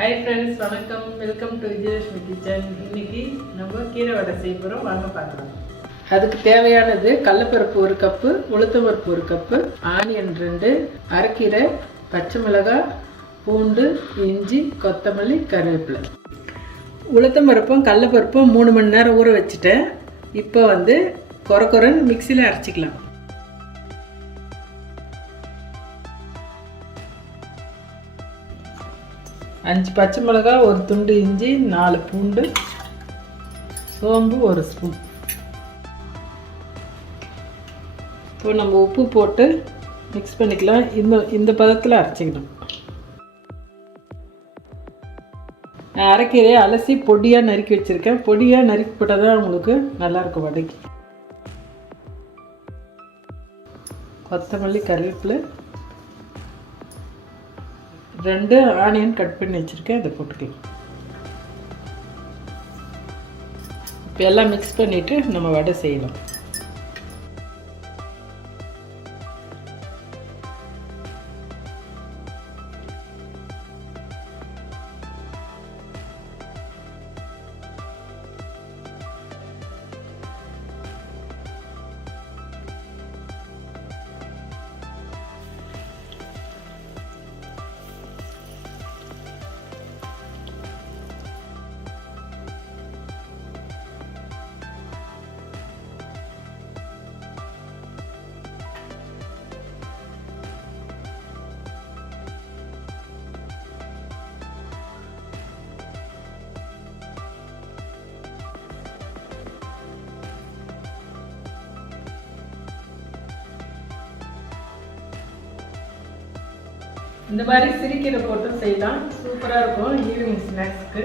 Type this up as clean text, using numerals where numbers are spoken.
Hi friends, வணக்கம். Welcome to Vijayalakshmi kitchen. இன்னைக்கு நம்ம கீரை வடை செய்ய போறோம். வாங்க பார்க்கலாம். அதுக்கு தேவையானது கடலைப்பருப்பு 1 கப், உளுத்தம்பருப்பு 1 கப், ஆனியன் 2, அரைக்கீரை, பச்சை மிளகாய், பூண்டு, இஞ்சி, கொத்தமல்லி, கருவேப்பிலை. உளுத்தம்பருப்பும் கடலைப்பருப்பும் 3 மணி நேரம் ஊற வச்சுட்டேன். இப்போ கொரன்னு மிக்ஸியில் அரைச்சிக்கலாம். 5 பச்சை மிளகாய், 1 துண்டு இஞ்சி, 4 பூண்டு, சோம்பு 1 ஸ்பூன். இப்போ நம்ம உப்பு போட்டு மிக்ஸ் பண்ணிக்கலாம். இந்த பதத்தில் அரைச்சிக்கணும். நான் அரைக்கீரையை அலசி பொடியாக நறுக்கி வச்சுருக்கேன். பொடியாக நறுக்கி போட்டால் தான் உங்களுக்கு நல்லாயிருக்கும் வடைக்கு. கொத்தமல்லி, கருவேப்பிலை, 2 ஆனியன் கட் பண்ணி வச்சுருக்கேன். இதை போட்டுக்கலாம். இப்போ எல்லாம் மிக்ஸ் பண்ணிவிட்டு நம்ம வடை செய்யலாம். இந்த மாதிரி சிறுகீரை போட்டு செய்யலாம். சூப்பராக இருக்கும் ஈவினிங் ஸ்நாக்ஸ்க்கு.